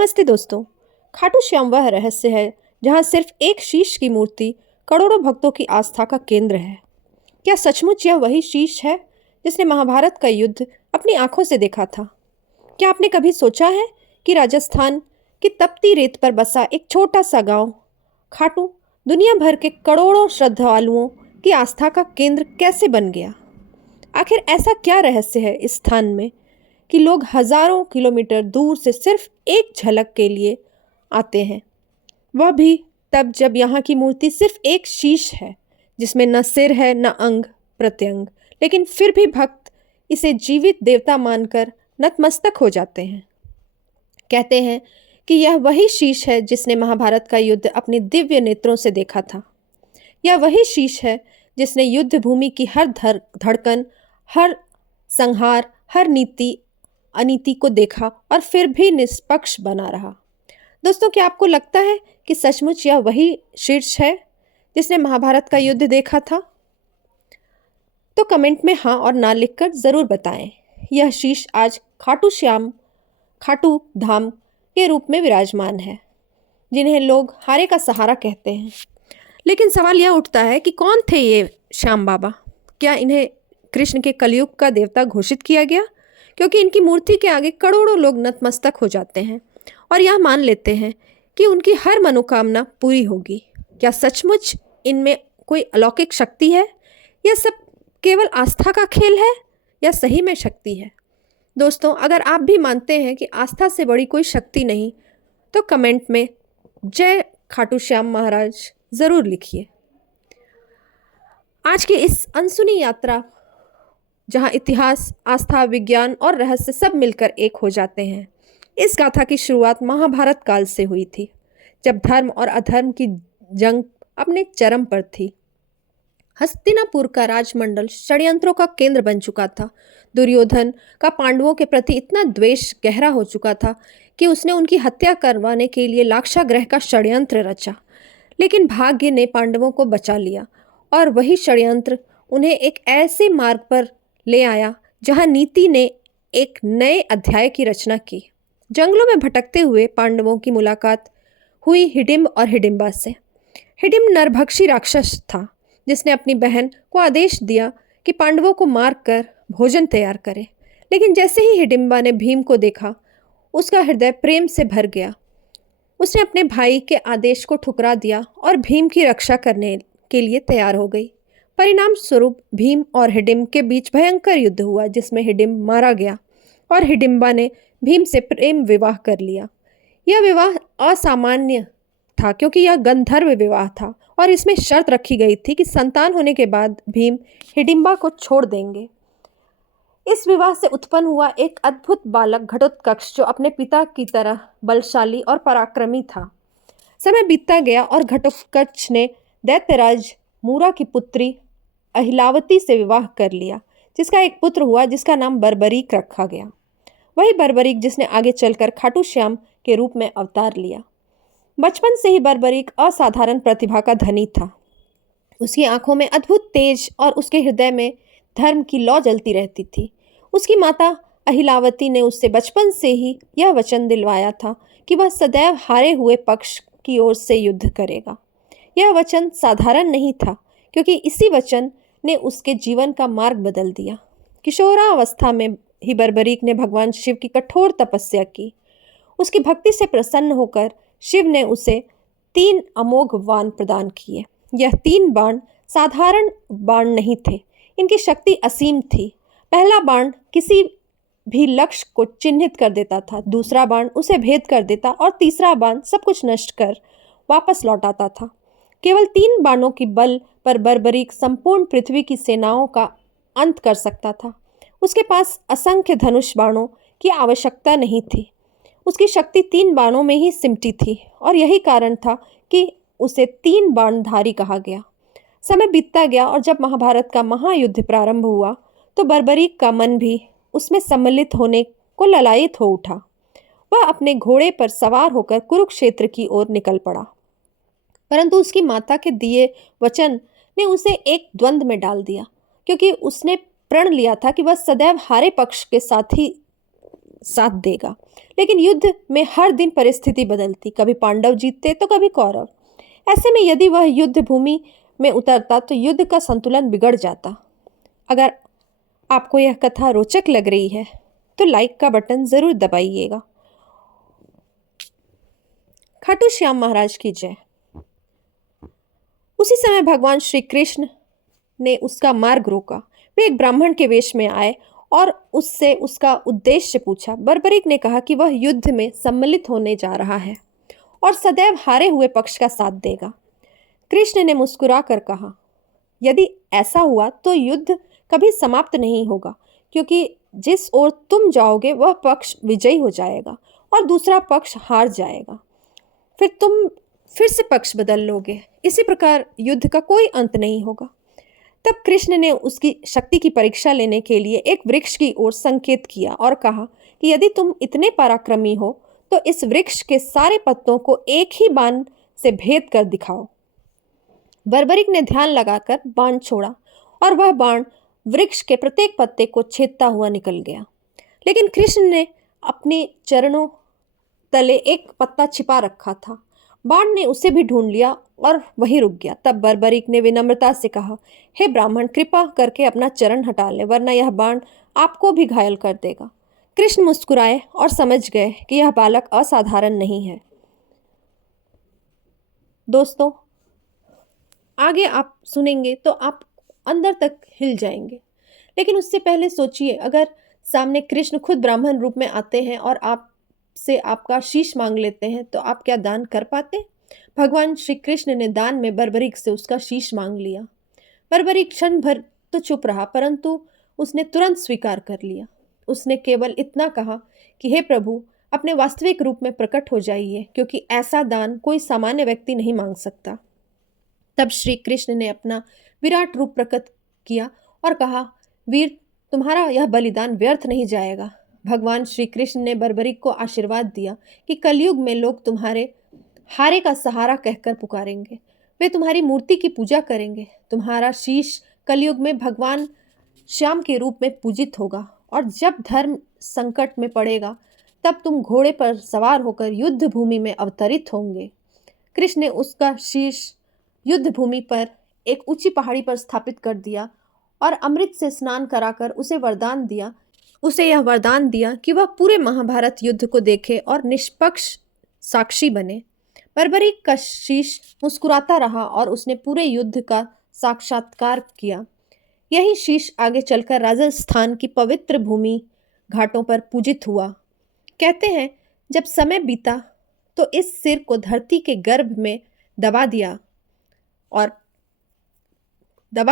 नमस्ते दोस्तों। खाटू श्याम वह रहस्य है जहाँ सिर्फ एक शीश की मूर्ति करोड़ों भक्तों की आस्था का केंद्र है। क्या सचमुच यह वही शीश है जिसने महाभारत का युद्ध अपनी आंखों से देखा था? क्या आपने कभी सोचा है कि राजस्थान की तपती रेत पर बसा एक छोटा सा गांव खाटू दुनिया भर के करोड़ों श्रद्धालुओं की आस्था का केंद्र कैसे बन गया? आखिर ऐसा क्या रहस्य है इस स्थान में कि लोग हजारों किलोमीटर दूर से सिर्फ एक झलक के लिए आते हैं, वह भी तब जब यहाँ की मूर्ति सिर्फ एक शीश है जिसमें न सिर है न अंग प्रत्यंग, लेकिन फिर भी भक्त इसे जीवित देवता मानकर नतमस्तक हो जाते हैं। कहते हैं कि यह वही शीश है जिसने महाभारत का युद्ध अपने दिव्य नेत्रों से देखा था। यह वही शीश है जिसने युद्ध भूमि की हर धड़कन, हर संहार, हर नीति अनीति को देखा और फिर भी निष्पक्ष बना रहा। दोस्तों, क्या आपको लगता है कि सचमुच यह वही शीर्ष है जिसने महाभारत का युद्ध देखा था? तो कमेंट में हाँ और ना लिखकर ज़रूर बताएं। यह शीश आज खाटू धाम के रूप में विराजमान है, जिन्हें लोग हारे का सहारा कहते हैं। लेकिन सवाल यह उठता है कि कौन थे ये श्याम बाबा? क्या इन्हें कृष्ण के कलयुग का देवता घोषित किया गया? क्योंकि इनकी मूर्ति के आगे करोड़ों लोग नतमस्तक हो जाते हैं और यह मान लेते हैं कि उनकी हर मनोकामना पूरी होगी। क्या सचमुच इनमें कोई अलौकिक शक्ति है? यह सब केवल आस्था का खेल है या सही में शक्ति है? दोस्तों, अगर आप भी मानते हैं कि आस्था से बड़ी कोई शक्ति नहीं, तो कमेंट में जय खाटू श्याम महाराज ज़रूर लिखिए। आज की इस अनसुनी यात्रा जहाँ इतिहास, आस्था, विज्ञान और रहस्य सब मिलकर एक हो जाते हैं, इस गाथा की शुरुआत महाभारत काल से हुई थी, जब धर्म और अधर्म की जंग अपने चरम पर थी। हस्तिनापुर का राजमंडल षड्यंत्रों का केंद्र बन चुका था। दुर्योधन का पांडवों के प्रति इतना द्वेष गहरा हो चुका था कि उसने उनकी हत्या करवाने के लिए लाक्षागृह का षड्यंत्र रचा। लेकिन भाग्य ने पांडवों को बचा लिया और वही षड्यंत्र उन्हें एक ऐसे मार्ग पर ले आया जहां नीति ने एक नए अध्याय की रचना की। जंगलों में भटकते हुए पांडवों की मुलाकात हुई हिडिंब और हिडिंबा से। हिडिंब नरभक्षी राक्षस था जिसने अपनी बहन को आदेश दिया कि पांडवों को मार कर भोजन तैयार करे। लेकिन जैसे ही हिडिंबा ने भीम को देखा, उसका हृदय प्रेम से भर गया। उसने अपने भाई के आदेश को ठुकरा दिया और भीम की रक्षा करने के लिए तैयार हो गई। परिणाम स्वरूप भीम और हिडिंब के बीच भयंकर युद्ध हुआ, जिसमें हिडिंब मारा गया और हिडिंबा ने भीम से प्रेम विवाह कर लिया। यह विवाह असामान्य था क्योंकि यह गंधर्व विवाह था और इसमें शर्त रखी गई थी कि संतान होने के बाद भीम हिडिंबा को छोड़ देंगे। इस विवाह से उत्पन्न हुआ एक अद्भुत बालक घटोत्कच, जो अपने पिता की तरह बलशाली और पराक्रमी था। समय बीतता गया और घटोत्कच ने दैत्यराज मूरा की पुत्री अहिलावती से विवाह कर लिया, जिसका एक पुत्र हुआ जिसका नाम बर्बरीक रखा गया। वही बर्बरीक जिसने आगे चलकर खाटू श्याम के रूप में अवतार लिया। बचपन से ही बर्बरीक असाधारण प्रतिभा का धनी था। उसकी आंखों में अद्भुत तेज और उसके हृदय में धर्म की लौ जलती रहती थी। उसकी माता अहिलावती ने उससे बचपन से ही यह वचन दिलवाया था कि वह सदैव हारे हुए पक्ष की ओर से युद्ध करेगा। यह वचन साधारण नहीं था क्योंकि इसी वचन ने उसके जीवन का मार्ग बदल दिया। किशोरावस्था में ही बर्बरीक ने भगवान शिव की कठोर तपस्या की। उसकी भक्ति से प्रसन्न होकर शिव ने उसे 3 अमोघ बाण प्रदान किए। यह 3 बाण साधारण बाण नहीं थे, इनकी शक्ति असीम थी। पहला बाण किसी भी लक्ष्य को चिन्हित कर देता था, दूसरा बाण उसे भेद कर देता और तीसरा बाण सब कुछ नष्ट कर वापस लौटाता था। केवल 3 बाणों की बल पर बर्बरीक संपूर्ण पृथ्वी की सेनाओं का अंत कर सकता था। उसके पास असंख्य धनुष बाणों की आवश्यकता नहीं थी। उसकी शक्ति 3 बाणों में ही सिमटी थी और यही कारण था कि उसे 3 बाणधारी कहा गया। समय बीतता गया और जब महाभारत का महायुद्ध प्रारंभ हुआ तो बर्बरीक का मन भी उसमें सम्मिलित होने को ललायित हो उठा। वह अपने घोड़े पर सवार होकर कुरुक्षेत्र की ओर निकल पड़ा, परंतु उसकी माता के दिए वचन ने उसे एक द्वंद्व में डाल दिया, क्योंकि उसने प्रण लिया था कि वह सदैव हारे पक्ष के साथ ही साथ देगा। लेकिन युद्ध में हर दिन परिस्थिति बदलती, कभी पांडव जीतते तो कभी कौरव। ऐसे में यदि वह युद्ध भूमि में उतरता तो युद्ध का संतुलन बिगड़ जाता। अगर आपको यह कथा रोचक लग रही है तो लाइक का बटन जरूर दबाइएगा। खाटू श्याम महाराज की जय। उसी समय भगवान श्री कृष्ण ने उसका मार्ग रोका। वे एक ब्राह्मण के वेश में आए और उससे उसका उद्देश्य पूछा। बर्बरीक ने कहा कि वह युद्ध में सम्मिलित होने जा रहा है और सदैव हारे हुए पक्ष का साथ देगा। कृष्ण ने मुस्कुरा कर कहा, यदि ऐसा हुआ तो युद्ध कभी समाप्त नहीं होगा, क्योंकि जिस ओर तुम जाओगे वह पक्ष विजयी हो जाएगा और दूसरा पक्ष हार जाएगा। फिर तुम फिर से पक्ष बदल लोगे। इसी प्रकार युद्ध का कोई अंत नहीं होगा। तब कृष्ण ने उसकी शक्ति की परीक्षा लेने के लिए एक वृक्ष की ओर संकेत किया और कहा कि यदि तुम इतने पराक्रमी हो तो इस वृक्ष के सारे पत्तों को एक ही बाण से भेद कर दिखाओ। बर्बरीक ने ध्यान लगाकर बाण छोड़ा और वह बाण वृक्ष के प्रत्येक पत्ते को छेदता हुआ निकल गया। लेकिन कृष्ण ने अपने चरणों तले एक पत्ता छिपा रखा था। बाण ने उसे भी ढूंढ लिया और वहीं रुक गया। तब बर्बरीक ने विनम्रता से कहा, हे ब्राह्मण, कृपा करके अपना चरण हटा ले, वरना यह बाण आपको भी घायल कर देगा। कृष्ण मुस्कुराए और समझ गए कि यह बालक असाधारण नहीं है। दोस्तों, आगे आप सुनेंगे तो आप अंदर तक हिल जाएंगे। लेकिन उससे पहले सोचिए, अगर सामने कृष्ण खुद ब्राह्मण रूप में आते हैं और आप से आपका शीश मांग लेते हैं तो आप क्या दान कर पाते? भगवान श्री कृष्ण ने दान में बर्बरीक से उसका शीश मांग लिया। बर्बरीक क्षण भर तो चुप रहा, परंतु उसने तुरंत स्वीकार कर लिया। उसने केवल इतना कहा कि हे प्रभु, अपने वास्तविक रूप में प्रकट हो जाइए, क्योंकि ऐसा दान कोई सामान्य व्यक्ति नहीं मांग सकता। तब श्री कृष्ण ने अपना विराट रूप प्रकट किया और कहा, वीर, तुम्हारा यह बलिदान व्यर्थ नहीं जाएगा। भगवान श्री कृष्ण ने बर्बरीक को आशीर्वाद दिया कि कलयुग में लोग तुम्हारे हारे का सहारा कहकर पुकारेंगे। वे तुम्हारी मूर्ति की पूजा करेंगे। तुम्हारा शीश कलयुग में भगवान श्याम के रूप में पूजित होगा और जब धर्म संकट में पड़ेगा तब तुम घोड़े पर सवार होकर युद्ध भूमि में अवतरित होंगे। कृष्ण ने उसका शीश युद्ध भूमि पर एक ऊंची पहाड़ी पर स्थापित कर दिया और अमृत से स्नान कराकर उसे यह वरदान दिया कि वह पूरे महाभारत युद्ध को देखे और निष्पक्ष साक्षी बने। बर्बरीक का शीश मुस्कुराता रहा और उसने पूरे युद्ध का साक्षात्कार किया। यही शीश आगे चलकर राजस्थान की पवित्र भूमि घाटों पर पूजित हुआ। कहते हैं, जब समय बीता तो इस सिर को धरती के गर्भ में दबा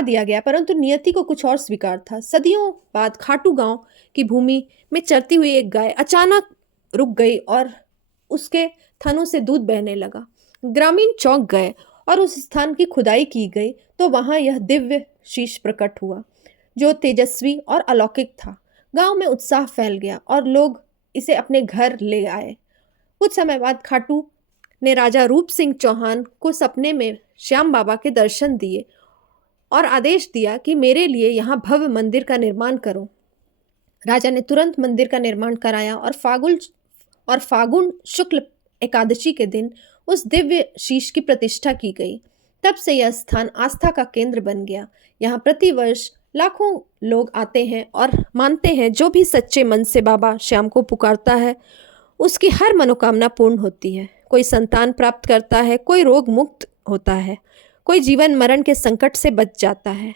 दिया गया, परंतु नियति को कुछ और स्वीकार था। सदियों बाद खाटू गांव की भूमि में चरती हुई एक गाय अचानक रुक गई और उसके थनों से दूध बहने लगा। ग्रामीण चौंक गए और उस स्थान की खुदाई की गई तो वहां यह दिव्य शीश प्रकट हुआ, जो तेजस्वी और अलौकिक था। गांव में उत्साह फैल गया और लोग इसे अपने घर ले आए। कुछ समय बाद खाटू ने राजा रूप सिंह चौहान को सपने में श्याम बाबा के दर्शन दिए और आदेश दिया कि मेरे लिए यहाँ भव्य मंदिर का निर्माण करो। राजा ने तुरंत मंदिर का निर्माण कराया और फागुन शुक्ल एकादशी के दिन उस दिव्य शीश की प्रतिष्ठा की गई। तब से यह स्थान आस्था का केंद्र बन गया। यहाँ प्रतिवर्ष लाखों लोग आते हैं और मानते हैं, जो भी सच्चे मन से बाबा श्याम को पुकारता है उसकी हर मनोकामना पूर्ण होती है। कोई संतान प्राप्त करता है, कोई रोग मुक्त होता है, कोई जीवन मरण के संकट से बच जाता है।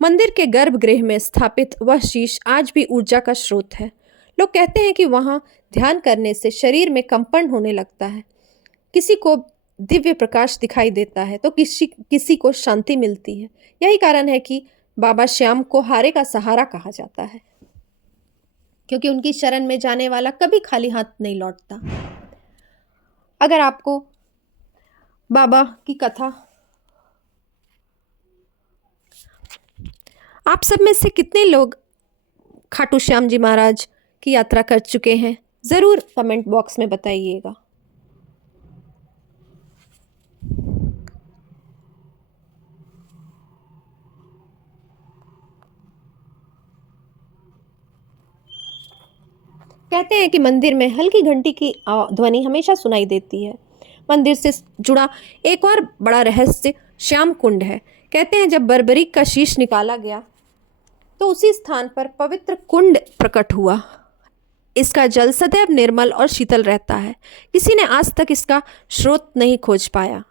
मंदिर के गर्भगृह में स्थापित वह शीश आज भी ऊर्जा का स्रोत है। लोग कहते हैं कि वहां ध्यान करने से शरीर में कंपन होने लगता है, किसी को दिव्य प्रकाश दिखाई देता है तो किसी को शांति मिलती है। यही कारण है कि बाबा श्याम को हारे का सहारा कहा जाता है, क्योंकि उनकी शरण में जाने वाला कभी खाली हाथ नहीं लौटता। अगर आपको बाबा की कथा, आप सब में से कितने लोग खाटू श्याम जी महाराज की यात्रा कर चुके हैं, ज़रूर कमेंट बॉक्स में बताइएगा। कहते हैं कि मंदिर में हल्की घंटी की ध्वनि हमेशा सुनाई देती है। मंदिर से जुड़ा एक और बड़ा रहस्य श्याम कुंड है। कहते हैं जब बर्बरीक का शीश निकाला गया तो उसी स्थान पर पवित्र कुंड प्रकट हुआ। इसका जल सदैव निर्मल और शीतल रहता है। किसी ने आज तक इसका स्रोत नहीं खोज पाया।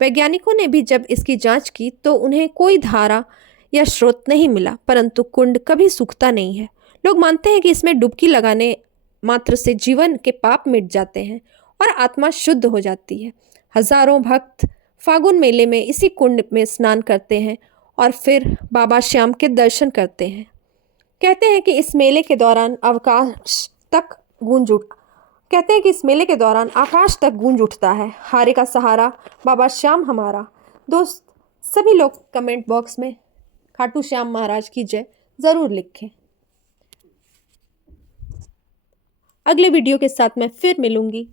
वैज्ञानिकों ने भी जब इसकी जांच की तो उन्हें कोई धारा या स्रोत नहीं मिला, परंतु कुंड कभी सूखता नहीं है। लोग मानते हैं कि इसमें डुबकी लगाने मात्र से जीवन के पाप मिट जाते हैं और आत्मा शुद्ध हो जाती है। हजारों भक्त फागुन मेले में इसी कुंड में स्नान करते हैं और फिर बाबा श्याम के दर्शन करते हैं। कहते हैं कि इस मेले के दौरान इस मेले के दौरान आकाश तक गूंज उठता है, हारे का सहारा बाबा श्याम हमारा। दोस्त सभी लोग कमेंट बॉक्स में खाटू श्याम महाराज की जय ज़रूर लिखें। अगले वीडियो के साथ मैं फिर मिलूंगी।